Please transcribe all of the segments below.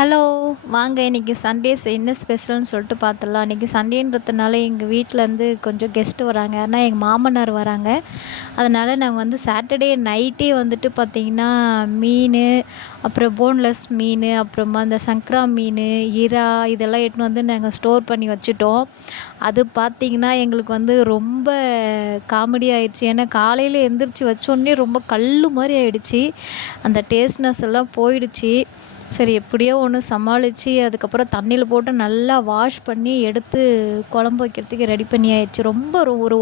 Hello. வாங்க இன்றைக்கி Sundays என்ன ஸ்பெஷல்னு சொல்லிட்டு பார்த்துடலாம் இன்றைக்கி சண்டேன்றதுனால எங்கள் வீட்டிலேருந்து கொஞ்சம் கெஸ்ட்டு வராங்க. ஆனால் எங்கள் மாமனார் வராங்க. அதனால் நாங்கள் வந்து சாட்டர்டே நைட்டே வந்துட்டு பார்த்திங்கன்னா மீன் அப்புறம் போன்லெஸ் மீன் அப்புறமா இந்த சங்கரா மீன் இறா இதெல்லாம் எடுத்துன்னு வந்து நாங்கள் ஸ்டோர் பண்ணி வச்சுட்டோம். அது பார்த்திங்கன்னா எங்களுக்கு வந்து ரொம்ப காமெடி ஆயிடுச்சு. ஏன்னா காலையில் எந்திரிச்சு வச்சோடனே ரொம்ப கல் மாதிரி ஆயிடுச்சு. அந்த டேஸ்ட்னஸ் எல்லாம் போயிடுச்சு. சரி எப்படியோ ஒன்று சமாளித்து அதுக்கப்புறம் தண்ணியில் போட்டு நல்லா வாஷ் பண்ணி எடுத்து குழம்பு வைக்கிறதுக்கு ரெடி பண்ணி ஆயிடுச்சு ரொம்ப ஒரு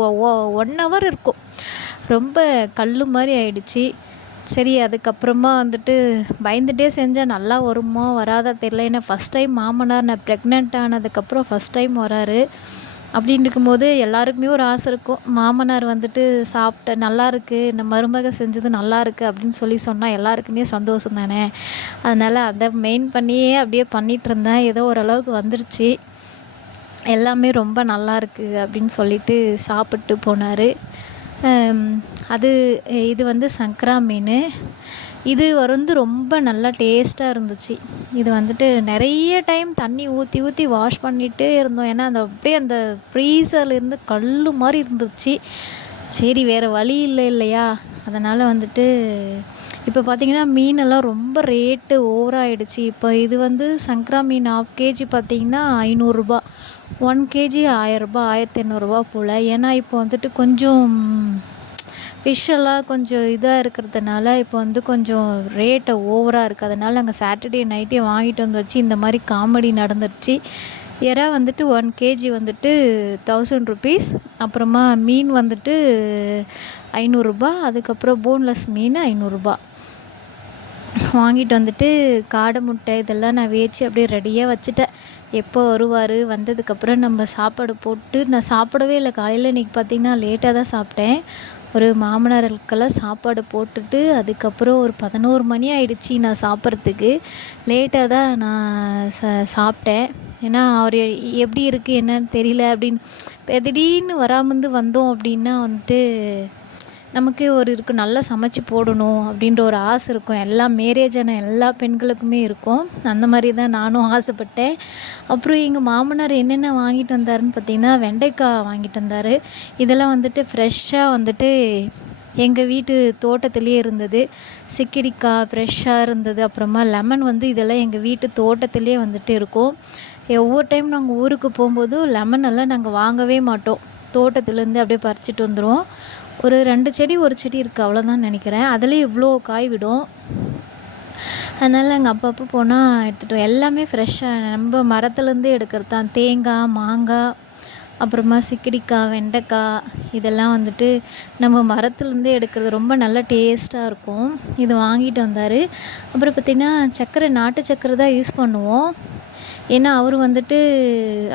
ஒன் ஹவர் இருக்கும். ரொம்ப கல் மாதிரி ஆயிடுச்சு. சரி அதுக்கப்புறமா வந்துட்டு பயந்துகிட்டே செஞ்சால் நல்லா வருமோ வராதா தெரில ஏன்னா ஃபஸ்ட் டைம் மாமனார் நான் ப்ரெக்னென்ட் ஆனதுக்கப்புறம் ஃபஸ்ட் டைம் வராரு. அப்படின்னு இருக்கும்போது எல்லாருக்குமே ஒரு ஆசை இருக்கும். மாமனார் வந்துட்டு சாப்பிட்ட நல்லா இருக்குது இந்த மருமக செஞ்சது நல்லா இருக்குது அப்படின்னு சொல்லி சொன்னால் எல்லாருக்குமே சந்தோஷம் தானே. அதனால் அதை மெயின் பண்ணியே அப்படியே பண்ணிகிட்டு இருந்தேன். ஏதோ ஓரளவுக்கு வந்துருச்சு. எல்லாமே ரொம்ப நல்லா இருக்குது அப்படின்னு சொல்லிட்டு சாப்பிட்டு போனார். அது இது வந்து சங்கரா மீன். இது வந்து ரொம்ப நல்லா டேஸ்ட்டாக இருந்துச்சு. இது வந்துட்டு நிறைய டைம் தண்ணி ஊற்றி ஊற்றி வாஷ் பண்ணிகிட்டே இருந்தோம். ஏன்னா அந்த அப்படியே அந்த ஃப்ரீசர்லேருந்து கல் மாதிரி இருந்துச்சு. சரி வேறு வழி இல்லை இல்லையா? அதனால் வந்துட்டு இப்போ பார்த்திங்கன்னா மீனெல்லாம் ரொம்ப ரேட்டு ஓவராகிடுச்சு இப்போ இது வந்து சங்கரா மீன் ஆஃப் கேஜி பார்த்திங்கன்னா ஐநூறுரூபா ஒன் கேஜி ஆயரரூபா ஆயிரத்தி ஐநூறுரூபா போல். ஏன்னா இப்போ வந்துட்டு கொஞ்சம் ஃபிஷ்ஷெல்லாம் கொஞ்சம் இதாக இருக்கிறதுனால இப்போ வந்து கொஞ்சம் ரேட்டை ஓவராக இருக்குது அதனால் நாங்கள் சாட்டர்டே நைட்டே வாங்கிட்டு வந்து வச்சு இந்த மாதிரி காமெடி நடந்துடுச்சு எறா வந்துட்டு ஒன் கேஜி வந்துட்டு தௌசண்ட் ருபீஸ் அப்புறமா மீன் வந்துட்டு ஐநூறுரூபா அதுக்கப்புறம் போன்லெஸ் மீன் ஐநூறுரூபா வாங்கிட்டு வந்துட்டு காடை முட்டை இதெல்லாம் நான் வேச்சு அப்படியே ரெடியாக வச்சுட்டேன். எப்போ வருவார்? வந்ததுக்கப்புறம் நம்ம சாப்பாடு போட்டு நான் சாப்பிடவே இல்லை. காலையில் இன்றைக்கி பார்த்திங்கன்னா லேட்டாக தான் சாப்பிட்டேன். ஒரு மாமனார்களுக்கெல்லாம் சாப்பாடு போட்டுட்டு அதுக்கப்புறம் ஒரு பதினோரு மணி ஆயிடுச்சு நான் சாப்பிட்றதுக்கு. லேட்டாக தான் நான் ச சாப்பிட்டேன். ஏன்னா அவர் எப்படி இருக்குது என்னன்னு தெரியல அப்படின்னு. திடீர்னு திடீர்னு வராமந்து வந்தோம் அப்படின்னா வந்துட்டு நமக்கு ஒரு இருக்கும் நல்லா சமைச்சு போடணும் அப்படின்ற ஒரு ஆசை இருக்கும். எல்லா மேரேஜான எல்லா பெண்களுக்குமே இருக்கும். அந்த மாதிரி தான் நானும் ஆசைப்பட்டேன். அப்புறம் எங்கள் மாமனார் என்னென்ன வாங்கிட்டு வந்தாருன்னு பார்த்தீங்கன்னா வெண்டைக்காய் வாங்கிட்டு வந்தார். இதெல்லாம் வந்துட்டு ஃப்ரெஷ்ஷாக வந்துட்டு எங்கள் வீட்டு தோட்டத்துலேயே இருந்தது. சிக்கிடிக்காய் ஃப்ரெஷ்ஷாக இருந்தது. அப்புறமா லெமன் வந்து இதெல்லாம் எங்கள் வீட்டு தோட்டத்துலேயே வந்துட்டு இருக்கும். ஒவ்வொரு டைம் நாங்கள் ஊருக்கு போகும்போதும் லெமன் எல்லாம் நாங்கள் வாங்கவே மாட்டோம். தோட்டத்துலேருந்து அப்படியே பறிச்சிட்டு வந்துடுவோம் ஒரு ரெண்டு செடி ஒரு செடி இருக்குது அவ்வளோதான் நினைக்கிறேன். அதுலேயும் இவ்வளோ காய் விடும். அதனால் எங்கள் அப்பப்போ போனால் எடுத்துகிட்டு எல்லாமே ஃப்ரெஷ்ஷாக நம்ம மரத்துலேருந்தே எடுக்கிறது தான். தேங்காய் மாங்காய் அப்புறமா சிக்கிடிக்காய் வெண்டைக்காய் இதெல்லாம் வந்துட்டு நம்ம மரத்துலேருந்தே எடுக்கிறது ரொம்ப நல்ல டேஸ்ட்டாக இருக்கும். இது வாங்கிட்டு வந்தார். அப்புறம் பார்த்திங்கன்னா சர்க்கரை நாட்டு சர்க்கரை தான் யூஸ் பண்ணுவோம். ஏன்னா அவர் வந்துட்டு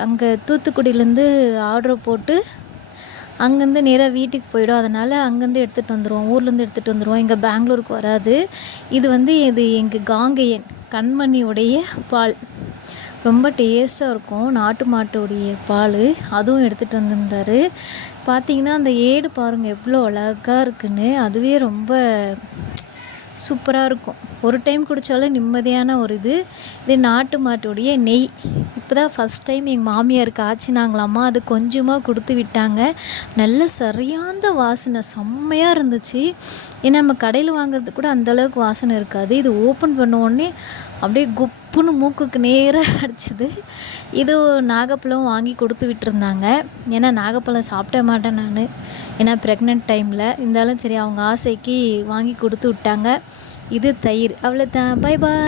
அங்கே தூத்துக்குடியிலேருந்து ஆர்டர் போட்டு அங்கேருந்து நேராக வீட்டுக்கு போயிடும். அதனால் அங்கேருந்து எடுத்துகிட்டு வந்துடுவோம் ஊர்லேருந்து எடுத்துகிட்டு வந்துடுவோம் இங்கே பெங்களூருக்கு வராது. இது வந்து இது எங்கள் காங்கையன் கண்மணியுடைய பால். ரொம்ப டேஸ்ட்டாக இருக்கும். நாட்டு மாட்டுடைய பால். அதுவும் எடுத்துகிட்டு வந்திருந்தார். பார்த்தீங்கன்னா அந்த ஏடு பாருங்கள் எவ்வளோ அழகாக இருக்குன்னு. அதுவே ரொம்ப சூப்பராக இருக்கும். ஒரு டைம் குடித்தாலும் நிம்மதியான ஒரு இது. இது நாட்டு மாட்டுடைய நெய். இப்போ தான் ஃபஸ்ட் டைம் எங்கள் மாமியாருக்கு காய்ச்சினாங்களாம்மா அது கொஞ்சமாக கொடுத்து விட்டாங்க. நல்ல சரியாந்த வாசனை செம்மையாக இருந்துச்சு. ஏன்னா நம்ம கடையில் வாங்குறது கூட அந்தளவுக்கு வாசனை இருக்காது. இது ஓப்பன் பண்ண உடனே அப்படியே குப்புன்னு மூக்குக்கு நேராக அடிச்சுது. இது நாகப்பழம் வாங்கி கொடுத்து விட்டுருந்தாங்க. ஏன்னா நாகப்பழம் சாப்பிட மாட்டேன் நான். ஏன்னா ப்ரெக்னென்ட் டைமில் இருந்தாலும் சரி அவங்க ஆசைக்கு வாங்கி கொடுத்து விட்டாங்க. இது தயிர். அவ்வளோ தான் பாய் பாய்